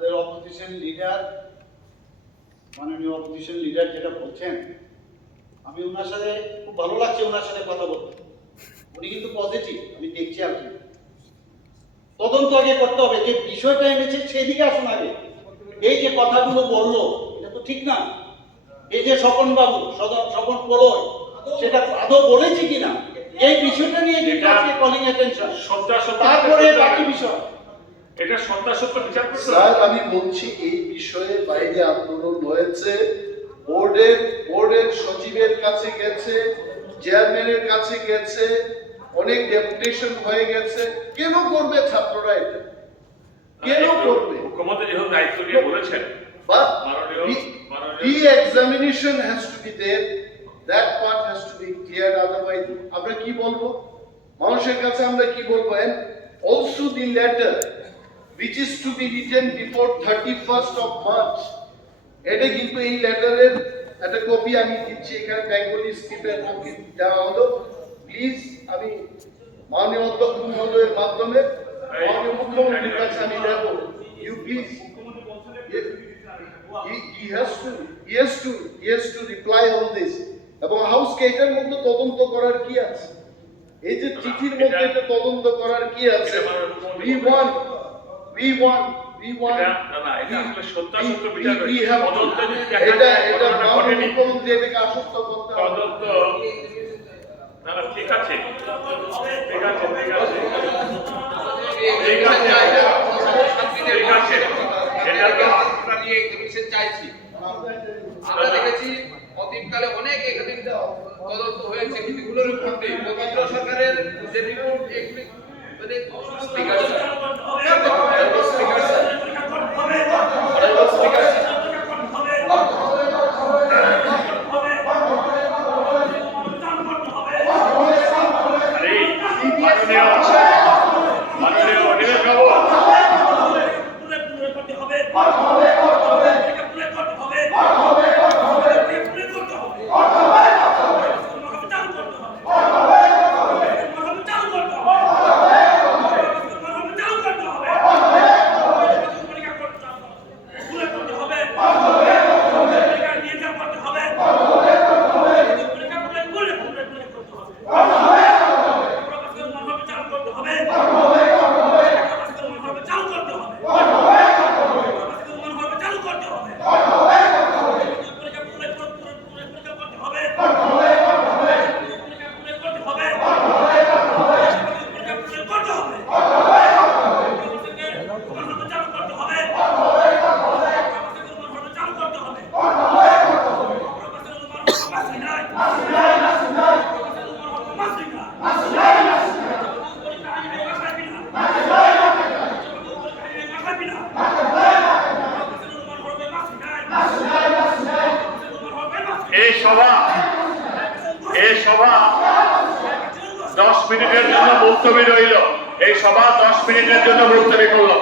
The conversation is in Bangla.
আমাদের অপোজিশন লিডার, মাননীয় অপোজিশন লিডার যেটা বলছেন, আমি ওনার সাথে খুব ভালো লাগছে ওনার সাথে কথা বলতে। উনি কিন্তু পজিটিভ, আমি দেখছি আর কি। তদন্ত আগে করতে হবে, যে বিষয়টা এনেছে সেদিকে আসুন আগে। এই যে কথাগুলো বললো এটা তো ঠিক না। এই যে স্বপন বাবু, স্বপন প্রলয়, সেটা আদৌ বলেছি কিনা এই বিষয়টা নিয়ে কিন্তু আজকে কলিং অ্যাটেনশন। তারপরে বাকি বিষয় এটা সত্যাসত্য বিচার করতে স্যার আমি বলছি এই বিষয়ে বাইরে আন্দোলন হয়েছে, বোর্ডের সচিবের কাছে গেছে, চেয়ারম্যানের কাছে গেছে, অনেক ডেপুটেশন হয়ে গেছে। কেন করবে ছাত্ররা এটা? কেন করবে? মুখ্যমন্ত্রী যেহেতু দায়িত্ব নিয়ে বলেছেন, But re-examination has to be there. That part has to be cleared. Otherwise, আমরা কি বলবো? মানুষের কাছে আমরা কি বলবো? And also the letter which is to be written before 31st of March. এটা কিন্তু এই লেটারের একটা কপি আমি দিচ্ছি, এখানে বেঙ্গলি স্ক্রিপ্টের কপি দেওয়া হলো। প্লিজ আমি মাননীয় অধ্যক্ষ মহোদয়ের মাধ্যমে মাননীয় মুখ্যমন্ত্রীর কাছে আমি দেব। You please he has to reply on this. এবং হাউসকে এটার মধ্যে তদন্ত করার কি আছে? এই যে চিঠির মধ্যে এটা তদন্ত করার কি আছে? we want না এটা আসলে সত্যাসত্য বিচার we have এটা মাননীয় মুখ্যমন্ত্রী এটাকে আশ্বস্ত করতে হবে। তদন্ত না ঠিক আছে আমরা দেখেছি অতীতকালে অনেক এখানে তদন্ত হয়েছে, এগুলোর উপর দিয়ে কেন্দ্র সরকারের যে রিপোর্ট এগুলি মানে এই সভা 10 মিনিটের জন্য মুলতবি রইল। এই সভা 10 মিনিটের জন্য মুলতবি করলো।